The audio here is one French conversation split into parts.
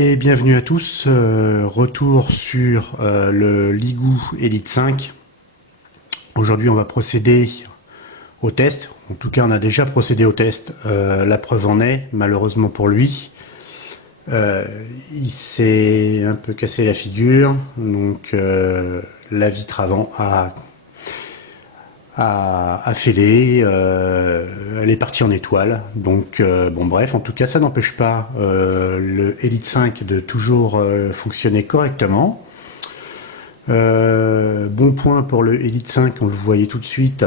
Et bienvenue à tous, retour sur le Ligou Elite 5. Aujourd'hui on va procéder au test, en tout cas on a déjà procédé au test, la preuve en est, malheureusement pour lui. Il s'est un peu cassé la figure, donc la vitre avant a fêlé, elle est partie en étoile. Donc bon bref, en tout cas ça n'empêche pas le Elite 5 de toujours fonctionner correctement. Bon point pour le Elite 5, on le voyait tout de suite,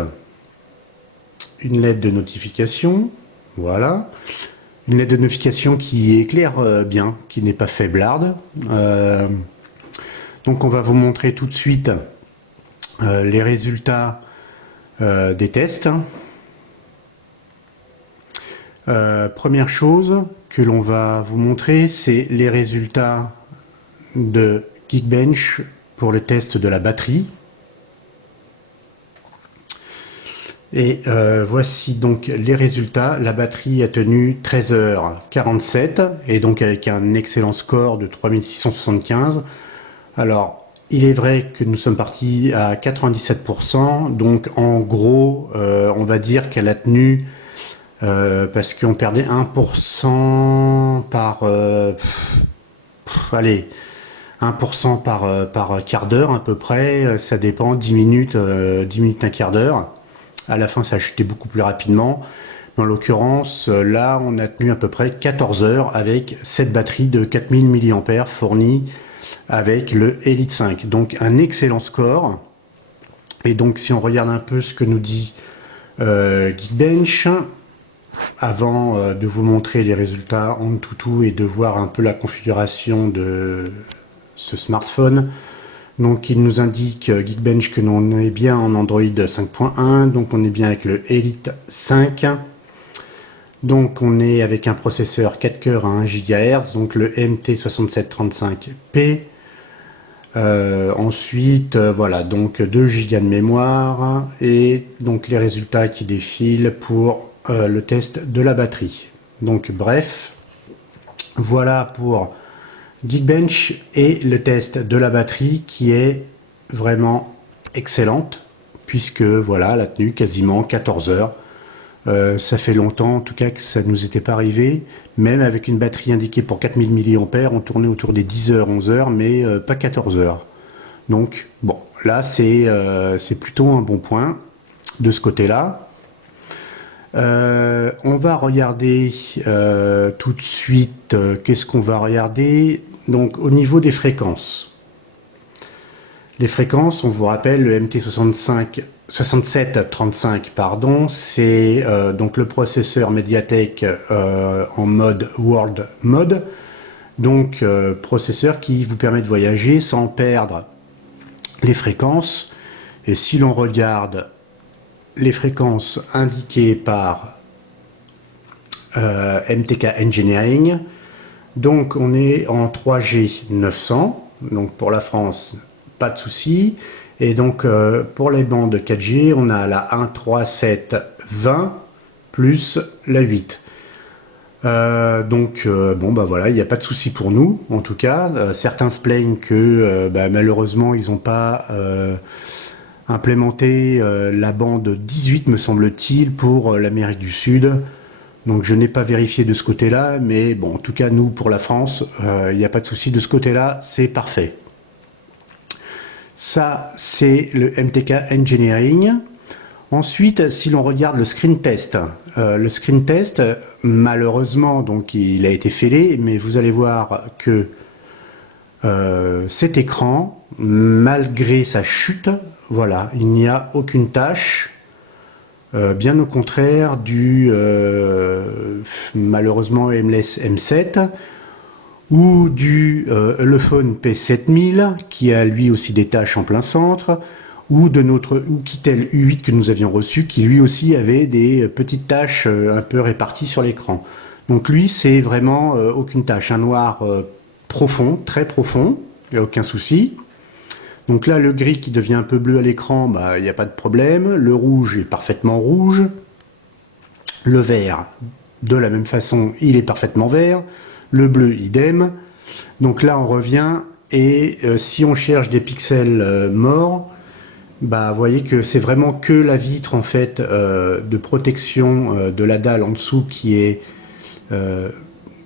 une lettre de notification, voilà. Une lettre de notification qui éclaire bien, qui n'est pas faiblarde. Donc on va vous montrer tout de suite les résultats des tests. Première chose que l'on va vous montrer, c'est les résultats de Geekbench pour le test de la batterie. Et voici donc les résultats. La batterie a tenu 13h47 et donc avec un excellent score de 3675. Alors, il est vrai que nous sommes partis à 97%, donc en gros, on va dire qu'elle a tenu parce qu'on perdait 1% par... allez, 1% par quart d'heure à peu près, ça dépend, 10 minutes, 10 minutes, un quart d'heure. À la fin, ça a chuté beaucoup plus rapidement. En l'occurrence, là, on a tenu à peu près 14 heures avec cette batterie de 4000 mAh fournie avec le Elite 5. Donc, un excellent score. Et donc, si on regarde un peu ce que nous dit Geekbench, avant de vous montrer les résultats en tout et de voir un peu la configuration de ce smartphone, donc il nous indique Geekbench que l'on est bien en Android 5.1, donc on est bien avec le Elite 5. Donc on est avec un processeur 4 cœurs à 1 GHz, donc le MT6735P. Ensuite, voilà, donc 2 Go de mémoire et donc les résultats qui défilent pour le test de la batterie. Donc bref, voilà pour Geekbench et le test de la batterie qui est vraiment excellente puisque voilà, elle a tenu quasiment 14 heures. Ça fait longtemps en tout cas que ça ne nous était pas arrivé. Même avec une batterie indiquée pour 4000 mAh, on tournait autour des 10 heures, 11 heures, mais pas 14 heures. Donc bon, là c'est plutôt un bon point de ce côté-là. On va regarder tout de suite, qu'est-ce qu'on va regarder? Donc au niveau des fréquences. Les fréquences, on vous rappelle, le MT6735, pardon, c'est donc le processeur Mediatek en mode World Mode. Donc processeur qui vous permet de voyager sans perdre les fréquences. Et si l'on regarde les fréquences indiquées par MTK Engineering, donc on est en 3G 900, donc pour la France, pas de souci. Et donc pour les bandes 4G, on a la 13720 plus la 8. Bon bah voilà, il n'y a pas de souci pour nous, en tout cas. Certains se plaignent que malheureusement ils n'ont pas implémenté la bande 18, me semble-t-il, pour l'Amérique du Sud. Donc je n'ai pas vérifié de ce côté-là, mais bon, en tout cas, nous, pour la France, il n'y a pas de souci de ce côté-là, c'est parfait. Ça, c'est le MTK Engineering. Ensuite, si l'on regarde le screen test, malheureusement, donc il a été fêlé, mais vous allez voir que cet écran, malgré sa chute, voilà, il n'y a aucune tâche. Bien au contraire du malheureusement MLS M7 ou du Elephone P7000 qui a lui aussi des tâches en plein centre, ou de notre Oukitel U8 que nous avions reçu qui lui aussi avait des petites tâches un peu réparties sur l'écran. Donc lui c'est vraiment aucune tâche, un noir profond, très profond, il n'y a aucun souci. Donc là, le gris qui devient un peu bleu à l'écran, il n'y a pas de problème. Le rouge est parfaitement rouge. Le vert, de la même façon, il est parfaitement vert. Le bleu, idem. Donc là, on revient et si on cherche des pixels morts, bah, vous voyez que c'est vraiment que la vitre en fait de protection de la dalle en dessous qui est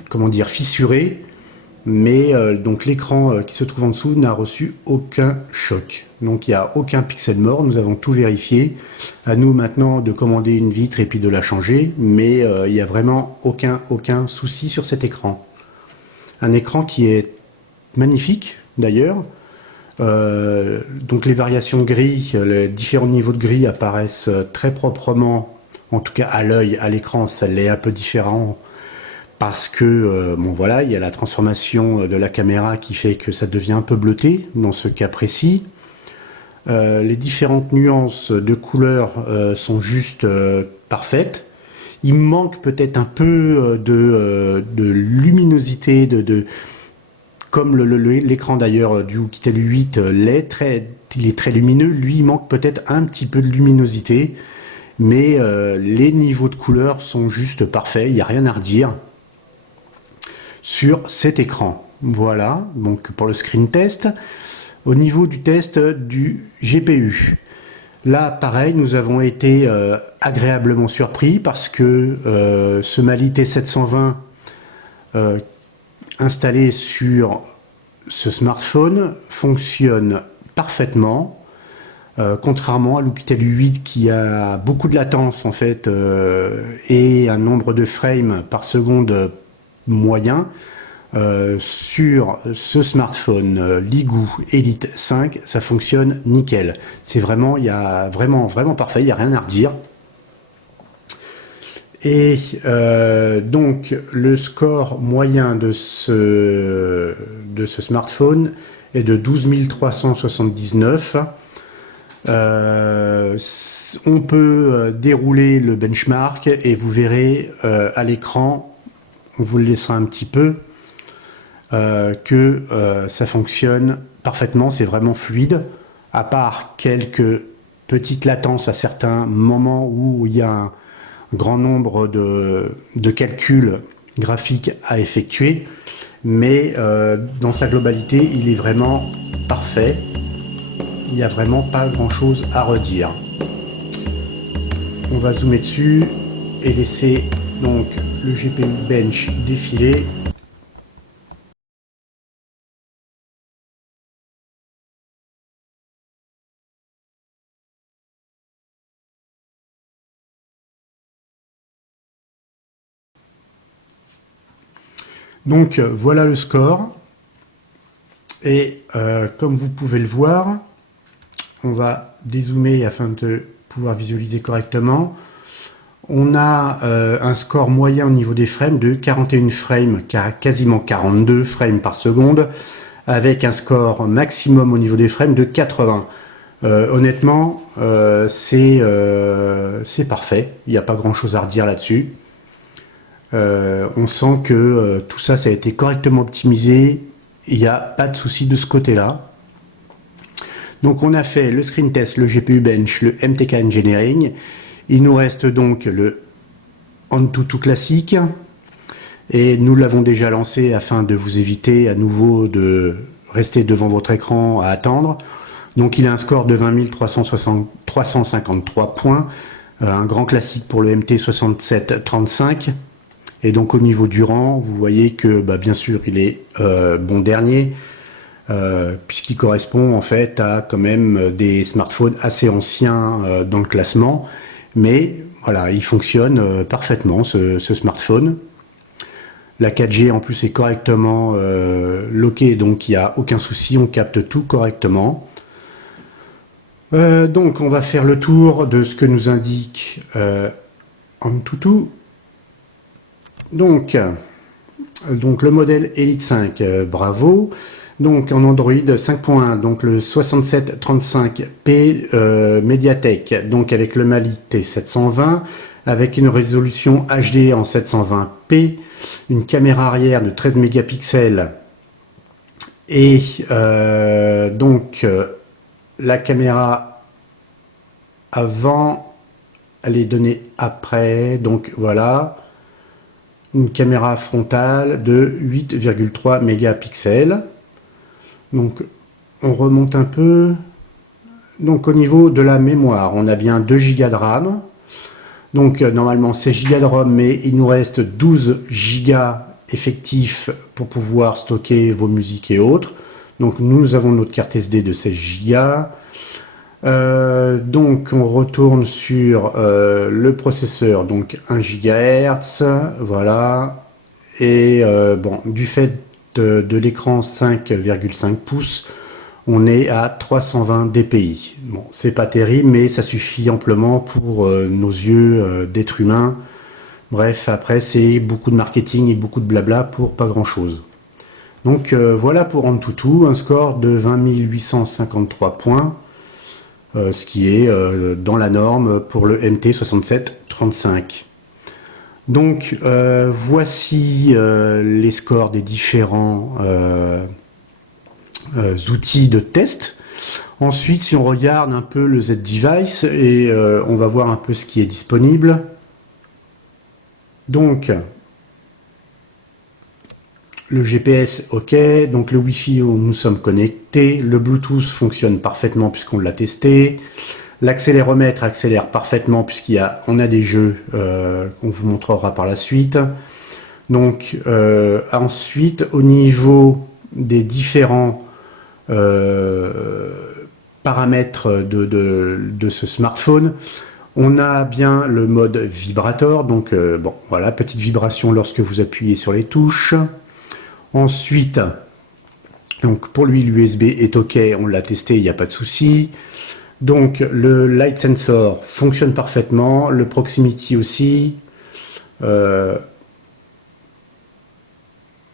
comment dire fissurée, mais donc l'écran qui se trouve en dessous n'a reçu aucun choc. Donc il n'y a aucun pixel mort, nous avons tout vérifié. À nous maintenant de commander une vitre et puis de la changer, mais il n'y a vraiment aucun souci sur cet écran. Un écran qui est magnifique d'ailleurs. Donc les variations de gris, les différents niveaux de gris apparaissent très proprement, en tout cas à l'œil, à l'écran, ça l'est un peu différent parce que bon voilà, il y a la transformation de la caméra qui fait que ça devient un peu bleuté dans ce cas précis. Les différentes nuances de couleurs sont juste parfaites. Il manque peut-être un peu de luminosité, comme l'écran d'ailleurs du Oukitel 8 il est très lumineux, lui il manque peut-être un petit peu de luminosité, mais les niveaux de couleurs sont juste parfaits, il n'y a rien à redire sur cet écran. Voilà, donc pour le screen test. Au niveau du test du GPU, là pareil, nous avons été agréablement surpris parce que ce Mali T720 installé sur ce smartphone fonctionne parfaitement, contrairement à l'Oukitel 8 qui a beaucoup de latence en fait et un nombre de frames par seconde moyen. Sur ce smartphone Ligoo Elite 5, ça fonctionne nickel. C'est vraiment, il y a vraiment parfait, il n'y a rien à redire. Et donc le score moyen de ce smartphone est de 12 379. On peut dérouler le benchmark et vous verrez à l'écran, on vous le laissera un petit peu, que ça fonctionne parfaitement, c'est vraiment fluide, à part quelques petites latences à certains moments où il y a un grand nombre de calculs graphiques à effectuer, mais dans sa globalité, il est vraiment parfait. Il n'y a vraiment pas grand chose à redire. On va zoomer dessus et laisser donc le GPU Bench défiler. Donc voilà le score. Et comme vous pouvez le voir, on va dézoomer afin de pouvoir visualiser correctement. On a un score moyen au niveau des frames de 41 frames, quasiment 42 frames par seconde, avec un score maximum au niveau des frames de 80. Honnêtement, c'est parfait. Il n'y a pas grand chose à redire là-dessus. On sent que tout ça, ça a été correctement optimisé. Il n'y a pas de souci de ce côté-là. Donc on a fait le screen test, le GPU Bench, le MTK Engineering. Il nous reste donc le AnTuTu classique. Et nous l'avons déjà lancé afin de vous éviter à nouveau de rester devant votre écran à attendre. Donc il a un score de 20 353 points. Un grand classique pour le MT6735. Et donc au niveau du rang, vous voyez que bien sûr il est bon dernier, puisqu'il correspond en fait à quand même des smartphones assez anciens dans le classement. Mais voilà, il fonctionne parfaitement ce smartphone. La 4G en plus est correctement loquée, donc il n'y a aucun souci, on capte tout correctement. Donc on va faire le tour de ce que nous indique AnTuTu. Donc le modèle Elite 5, bravo. Donc en Android 5.1, donc le 6735P Mediatek, donc avec le Mali T720, avec une résolution HD en 720p, une caméra arrière de 13 mégapixels et la caméra avant, elle est donnée après, donc voilà. une caméra frontale de 8,3 mégapixels. Donc on remonte un peu. Donc au niveau de la mémoire, on a bien 2 Go de RAM. Donc normalement 16 Go de ROM, mais il nous reste 12 Go effectifs pour pouvoir stocker vos musiques et autres. Donc nous avons notre carte SD de 16 Go. Donc on retourne sur le processeur, donc 1 GHz, voilà. Et bon, du fait de l'écran 5,5 pouces, on est à 320 dpi. Bon, c'est pas terrible, mais ça suffit amplement pour nos yeux d'être humain. Bref, après, c'est beaucoup de marketing et beaucoup de blabla pour pas grand-chose. Donc voilà pour Antutu, un score de 20 853 points, ce qui est dans la norme pour le MT6735. Donc voici les scores des différents outils de test. Ensuite, si on regarde un peu le Z-Device, et on va voir un peu ce qui est disponible. Donc, le GPS, ok. Donc, le Wi-Fi où nous sommes connectés. Le Bluetooth fonctionne parfaitement puisqu'on l'a testé. L'accéléromètre accélère parfaitement puisqu'on a des jeux qu'on vous montrera par la suite. Donc, ensuite, au niveau des différents paramètres de ce smartphone, on a bien le mode vibrator, donc bon, voilà, petite vibration lorsque vous appuyez sur les touches. Ensuite, donc pour lui, l'USB est OK, on l'a testé, il n'y a pas de souci. Donc le light sensor fonctionne parfaitement, le proximity aussi.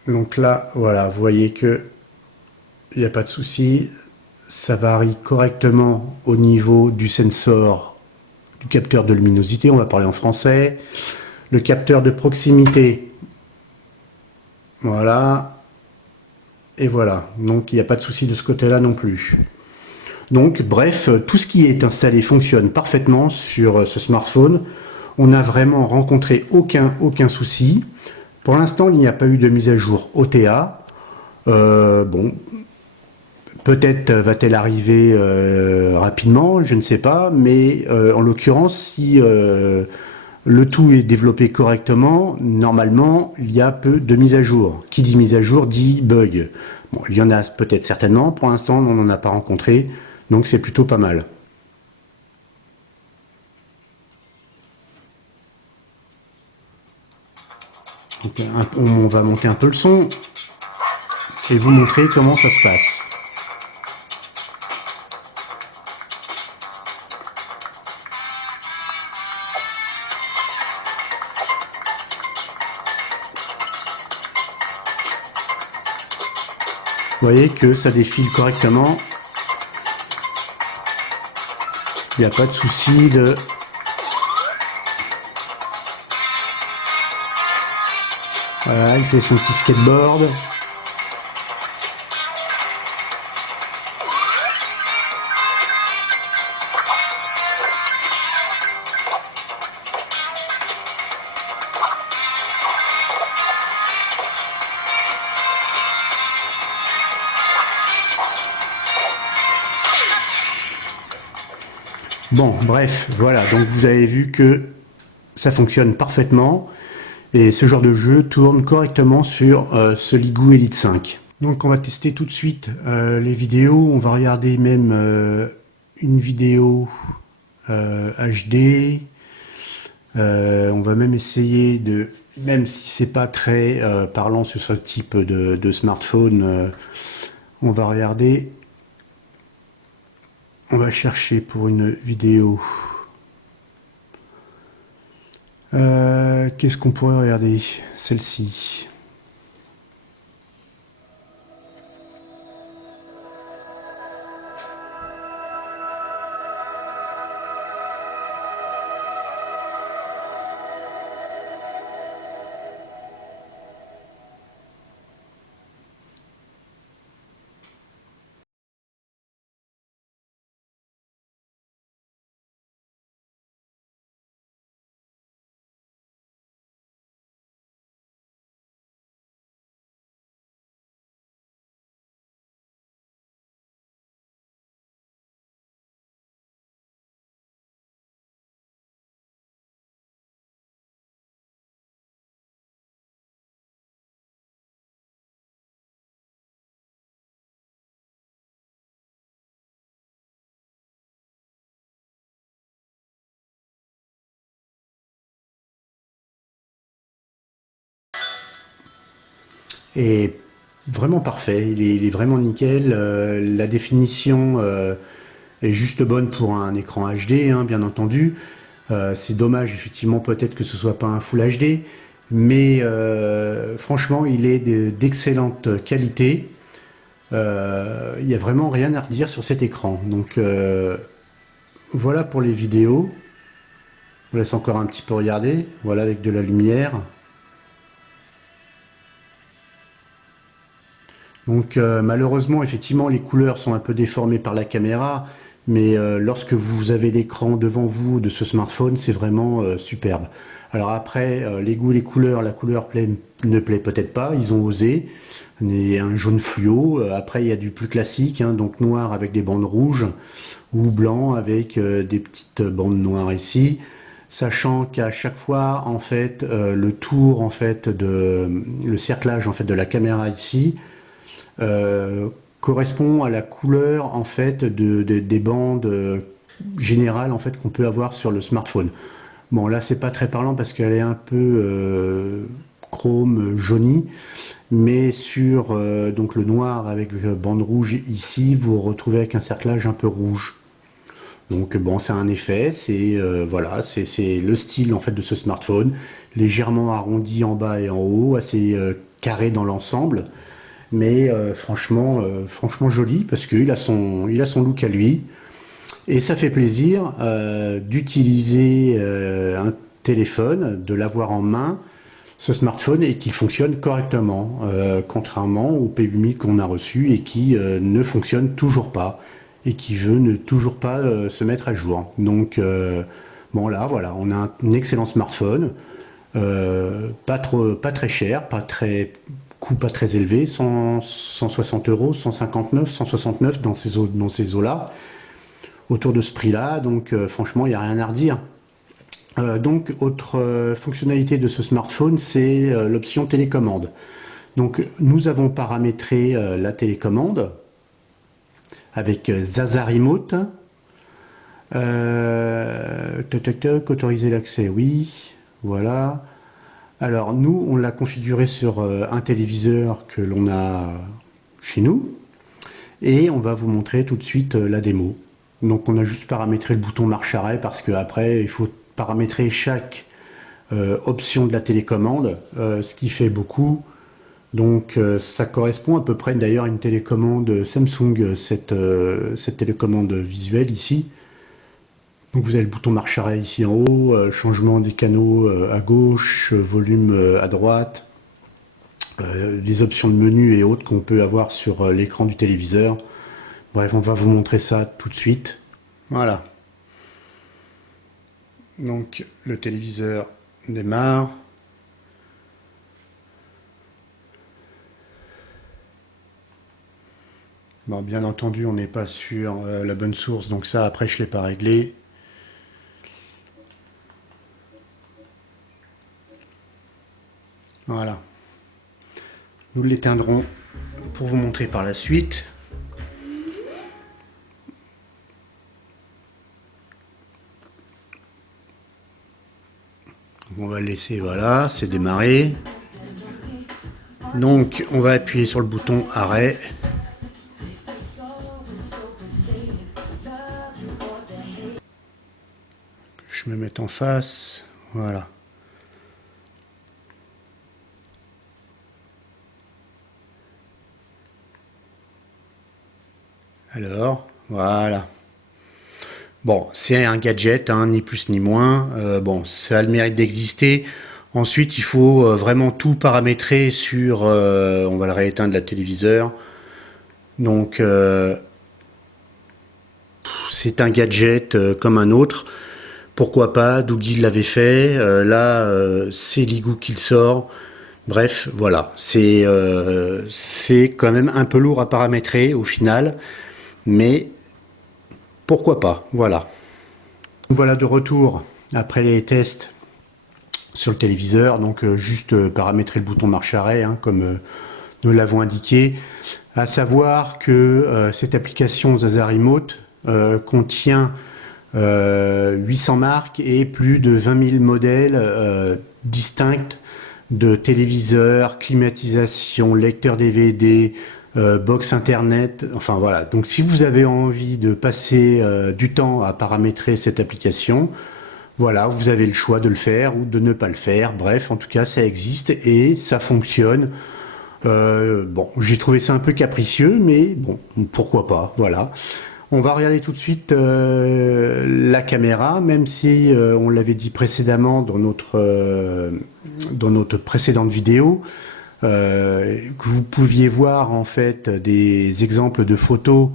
Donc là, voilà, vous voyez que il n'y a pas de souci. Ça varie correctement au niveau du sensor, du capteur de luminosité, on va parler en français. Le capteur de proximité, voilà. Et voilà, donc il n'y a pas de souci de ce côté-là non plus. Donc bref, tout ce qui est installé fonctionne parfaitement sur ce smartphone. On n'a vraiment rencontré aucun souci. Pour l'instant, il n'y a pas eu de mise à jour OTA. Bon, peut-être va-t-elle arriver rapidement, je ne sais pas, mais en l'occurrence, si le tout est développé correctement, normalement, il y a peu de mise à jour. Qui dit mise à jour dit bug. Bon, il y en a peut-être certainement, pour l'instant, on n'en a pas rencontré, donc c'est plutôt pas mal. Donc, on va monter un peu le son et vous montrer comment ça se passe. Vous voyez que ça défile correctement. Il n'y a pas de souci de... Voilà, il fait son petit skateboard. Bon, bref, voilà, donc vous avez vu que ça fonctionne parfaitement et ce genre de jeu tourne correctement sur ce Ligoo Elite 5. Donc on va tester tout de suite les vidéos, on va regarder même une vidéo HD, on va même essayer de, même si c'est pas très parlant sur ce type de smartphone, on va regarder, on va chercher pour une vidéo. Qu'est-ce qu'on pourrait regarder? Celle-ci. est vraiment parfait, il est vraiment nickel. La définition est juste bonne pour un écran HD, hein, bien entendu. C'est dommage, effectivement, peut-être que ce soit pas un Full HD, mais franchement, il est d'excellente qualité. Il n'y a vraiment rien à redire sur cet écran. Donc voilà pour les vidéos. Je vous laisse encore un petit peu regarder. Voilà avec de la lumière. Donc malheureusement, effectivement, les couleurs sont un peu déformées par la caméra, mais lorsque vous avez l'écran devant vous de ce smartphone, c'est vraiment superbe. Alors après, les goûts, les couleurs, la couleur ne plaît peut-être pas, ils ont osé. Il y a un jaune fluo, après il y a du plus classique, hein, donc noir avec des bandes rouges, ou blanc avec des petites bandes noires ici. Sachant qu'à chaque fois, en fait, le tour, en fait, le cerclage, en fait, de la caméra ici, euh, correspond à la couleur en fait des bandes générales en fait qu'on peut avoir sur le smartphone. Bon là c'est pas très parlant parce qu'elle est un peu chrome jaunie, mais sur donc le noir avec bande rouge ici vous retrouvez avec un cerclage un peu rouge. Donc bon, c'est un effet, c'est voilà, c'est le style en fait de ce smartphone, légèrement arrondi en bas et en haut, assez carré dans l'ensemble, mais franchement joli parce il a son look à lui et ça fait plaisir d'utiliser un téléphone, de l'avoir en main, ce smartphone et qu'il fonctionne correctement, contrairement au P8000 qu'on a reçu et qui ne fonctionne toujours pas et qui veut ne toujours pas se mettre à jour. Donc bon là voilà, on a un excellent smartphone, pas très cher, coût pas très élevé, 160 euros, 159, 169 dans ces eaux-là, autour de ce prix-là. Donc franchement, il n'y a rien à redire. Donc autre fonctionnalité de ce smartphone, c'est l'option télécommande. Donc nous avons paramétré la télécommande avec Zaza Remote. Autoriser l'accès, oui. Voilà. Alors nous, on l'a configuré sur un téléviseur que l'on a chez nous et on va vous montrer tout de suite la démo. Donc on a juste paramétré le bouton marche arrêt parce qu'après il faut paramétrer chaque option de la télécommande, ce qui fait beaucoup. Donc ça correspond à peu près d'ailleurs à une télécommande Samsung, cette télécommande visuelle ici. Donc vous avez le bouton marche arrêt ici en haut, changement des canaux à gauche, volume à droite, les options de menu et autres qu'on peut avoir sur l'écran du téléviseur. Bref, on va vous montrer ça tout de suite. Voilà. Donc le téléviseur démarre. Bon, bien entendu, on n'est pas sur la bonne source, donc ça après je ne l'ai pas réglé. Voilà. Nous l'éteindrons pour vous montrer par la suite. On va le laisser, voilà, c'est démarré. Donc on va appuyer sur le bouton arrêt. Je me mets en face, voilà. Alors, voilà. Bon, c'est un gadget, hein, ni plus ni moins. Bon, ça a le mérite d'exister. Ensuite, il faut vraiment tout paramétrer sur... on va le rééteindre, la téléviseur. Donc, c'est un gadget comme un autre. Pourquoi pas, Dougie l'avait fait. Là, c'est Ligou qui le sort. Bref, voilà. C'est quand même un peu lourd à paramétrer au final. Mais pourquoi pas, voilà. Voilà de retour après les tests sur le téléviseur. Donc juste paramétrer le bouton marche arrêt, hein, comme nous l'avons indiqué. À savoir que cette application Zaza Remote contient 800 marques et plus de 20 000 modèles distincts de téléviseur, climatisation, lecteur DVD, box internet, enfin voilà. Donc si vous avez envie de passer du temps à paramétrer cette application, voilà, vous avez le choix de le faire ou de ne pas le faire. Bref, en tout cas, ça existe et ça fonctionne. Bon, j'ai trouvé ça un peu capricieux, mais bon, pourquoi pas, voilà. On va regarder tout de suite la caméra, même si on l'avait dit précédemment dans notre précédente vidéo, que vous pouviez voir en fait des exemples de photos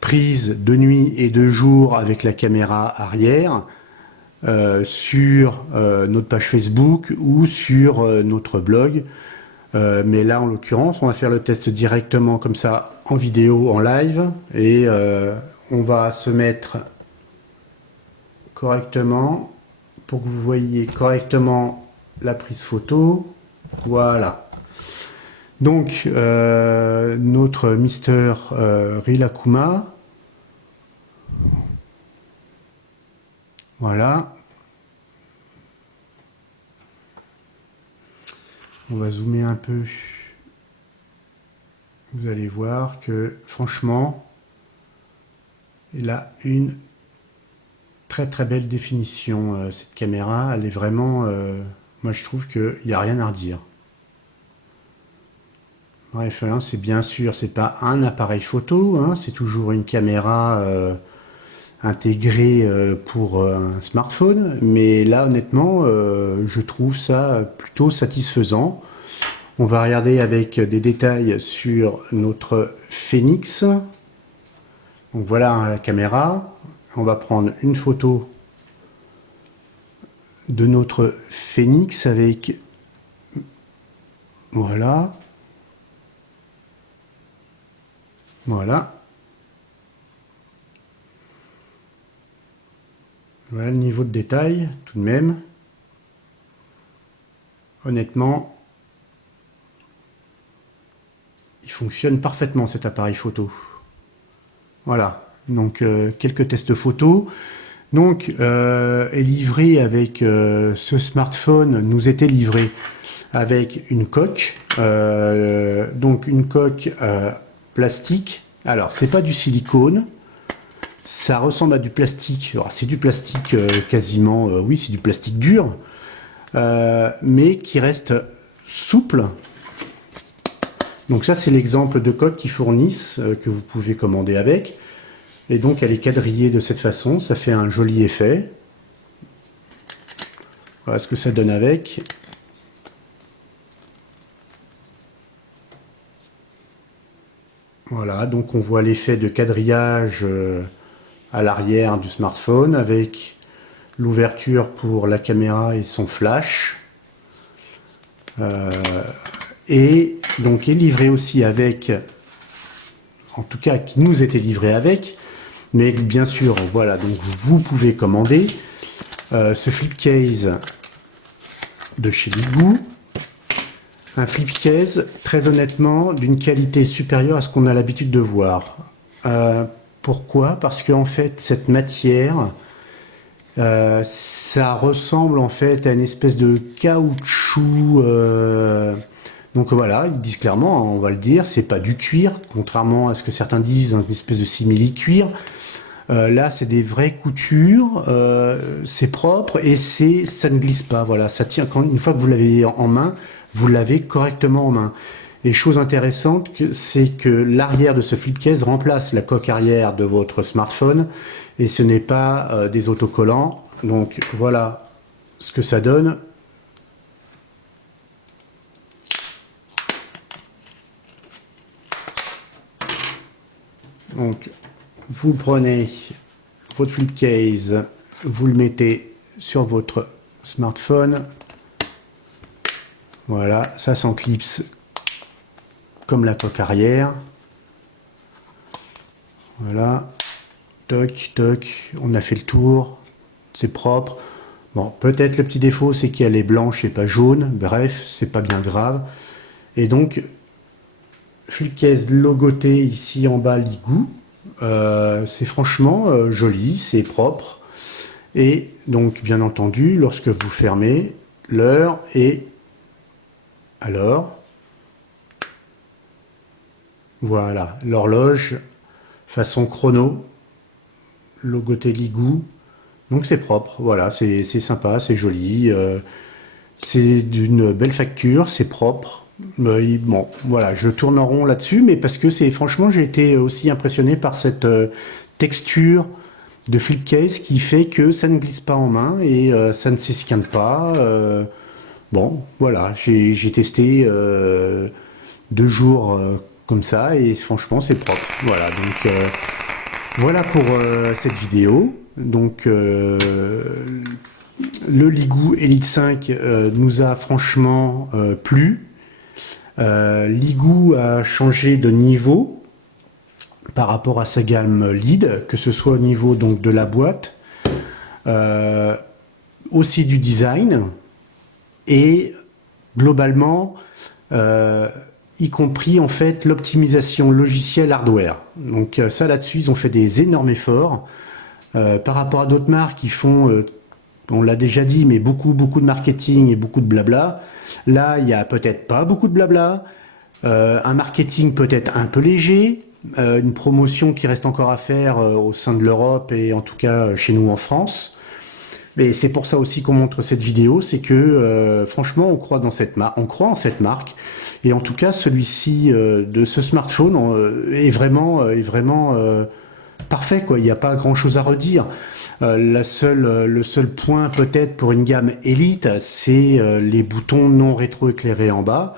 prises de nuit et de jour avec la caméra arrière sur notre page Facebook ou sur notre blog. Mais là, en l'occurrence, on va faire le test directement comme ça en vidéo, en live, et on va se mettre correctement pour que vous voyez correctement la prise photo. Voilà. Donc, notre Mister Rilakuma. Voilà. On va zoomer un peu. Vous allez voir que, franchement, il a une très très belle définition, cette caméra. Elle est vraiment... moi, je trouve qu'il n'y a rien à redire. Bref, hein, c'est bien sûr, c'est pas un appareil photo, hein, c'est toujours une caméra intégrée pour un smartphone. Mais là, honnêtement, je trouve ça plutôt satisfaisant. On va regarder avec des détails sur notre Phoenix. Donc voilà la caméra. On va prendre une photo de notre Phoenix avec... Voilà. Voilà. Voilà le niveau de détail, tout de même. Honnêtement, il fonctionne parfaitement cet appareil photo. Voilà, donc quelques tests photos. Donc, est livré avec ce smartphone, nous était livré avec une coque. Donc une coque plastique. Alors, c'est pas du silicone. Ça ressemble à du plastique. C'est du plastique quasiment, oui, c'est du plastique dur, mais qui reste souple. Donc ça, c'est l'exemple de coque qu'ils fournissent, que vous pouvez commander avec. Et donc, elle est quadrillée de cette façon. Ça fait un joli effet. Voilà ce que ça donne avec. Voilà, donc on voit l'effet de quadrillage à l'arrière du smartphone avec l'ouverture pour la caméra et son flash. Et donc est livré aussi avec, en tout cas qui nous était livré avec, mais bien sûr, voilà, donc vous pouvez commander ce flip case de chez Ligou. Un flip case, très honnêtement, d'une qualité supérieure à ce qu'on a l'habitude de voir. Pourquoi? Parce qu'en fait, cette matière, ça ressemble en fait à une espèce de caoutchouc. Donc voilà, ils disent clairement, on va le dire, c'est pas du cuir, contrairement à ce que certains disent, une espèce de simili-cuir. Là, c'est des vraies coutures, c'est propre et ça ne glisse pas. Voilà, ça tient. Une fois que vous l'avez en main, vous l'avez correctement en main. Et chose intéressante, c'est que l'arrière de ce flip case remplace la coque arrière de votre smartphone et ce n'est pas des autocollants. Donc voilà ce que ça donne. Donc vous prenez votre flip case, vous le mettez sur votre smartphone. Voilà, ça s'enclipse comme la coque arrière. Voilà, toc, toc, on a fait le tour, c'est propre. Bon, peut-être le petit défaut, c'est qu'elle est blanche et pas jaune. Bref, c'est pas bien grave. Et donc, flip case logoté ici en bas, Ligou. C'est franchement joli, c'est propre. Et donc, bien entendu, lorsque vous fermez, l'heure est Alors, voilà, l'horloge façon chrono, logoté Ligou. Donc c'est propre, voilà, c'est sympa, c'est joli, c'est d'une belle facture, c'est propre. Bon, voilà, je tourne en rond là-dessus, mais parce que c'est franchement, j'ai été aussi impressionné par cette texture de flip case qui fait que ça ne glisse pas en main et ça ne s'esquinte pas. Bon, voilà, j'ai testé 2 jours comme ça et franchement, c'est propre. Voilà, donc voilà pour cette vidéo. Donc le Ligou Elite 5 nous a franchement plu. Ligou a changé de niveau par rapport à sa gamme lead, que ce soit au niveau donc de la boîte, aussi du design et globalement y compris en fait l'optimisation logicielle hardware. Donc ça là-dessus ils ont fait des énormes efforts par rapport à d'autres marques qui font on l'a déjà dit, mais beaucoup de marketing et beaucoup de blabla. Là, il y a peut-être pas beaucoup de blabla, un marketing peut-être un peu léger, une promotion qui reste encore à faire au sein de l'Europe et en tout cas chez nous en France. Et c'est pour ça aussi qu'on montre cette vidéo, c'est que franchement, on croit dans cette marque, on croit en cette marque. Et en tout cas, celui-ci de ce smartphone est vraiment parfait, quoi. Il n'y a pas grand-chose à redire. Le seul point peut-être pour une gamme Elite, c'est les boutons non rétroéclairés en bas,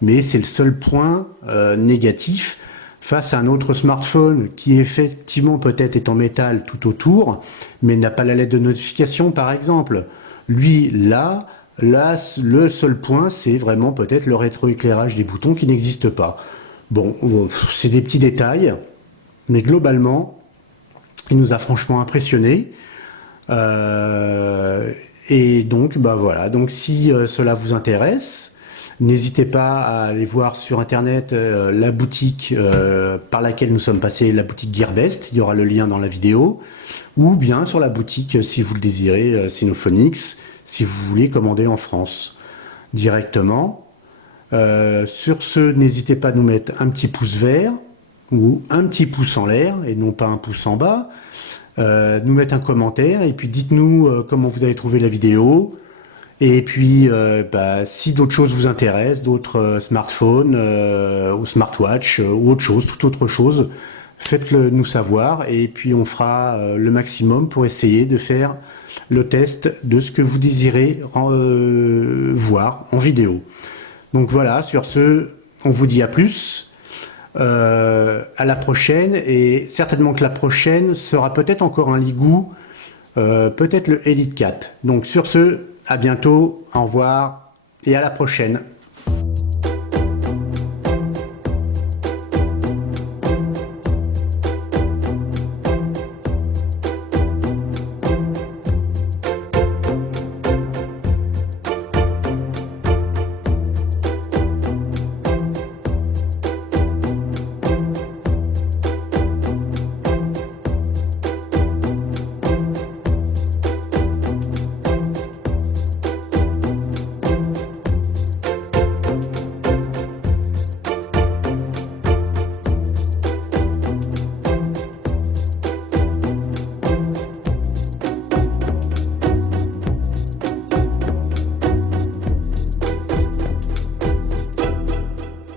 mais c'est le seul point négatif face à un autre smartphone qui effectivement peut-être est en métal tout autour, mais n'a pas la lettre de notification par exemple. Lui, là, le seul point, c'est vraiment peut-être le rétroéclairage des boutons qui n'existe pas. Bon, c'est des petits détails, mais globalement, il nous a franchement impressionné. Et donc, bah voilà. Donc, si cela vous intéresse, n'hésitez pas à aller voir sur internet la boutique par laquelle nous sommes passés, la boutique Gearbest. Il y aura le lien dans la vidéo, ou bien sur la boutique, si vous le désirez, Sinophonics, si vous voulez commander en France directement. Sur ce, n'hésitez pas à nous mettre un petit pouce vert ou un petit pouce en l'air et non pas un pouce en bas. Nous mettre un commentaire et puis dites-nous comment vous avez trouvé la vidéo et puis si d'autres choses vous intéressent, d'autres smartphones ou smartwatch ou autre chose, toute autre chose, faites-le nous savoir et puis on fera le maximum pour essayer de faire le test de ce que vous désirez voir en vidéo. Donc voilà, sur ce, on vous dit à plus. À la prochaine et certainement que la prochaine sera peut-être encore un Ligou, peut-être le Elite 4. Donc sur ce, à bientôt, au revoir et à la prochaine.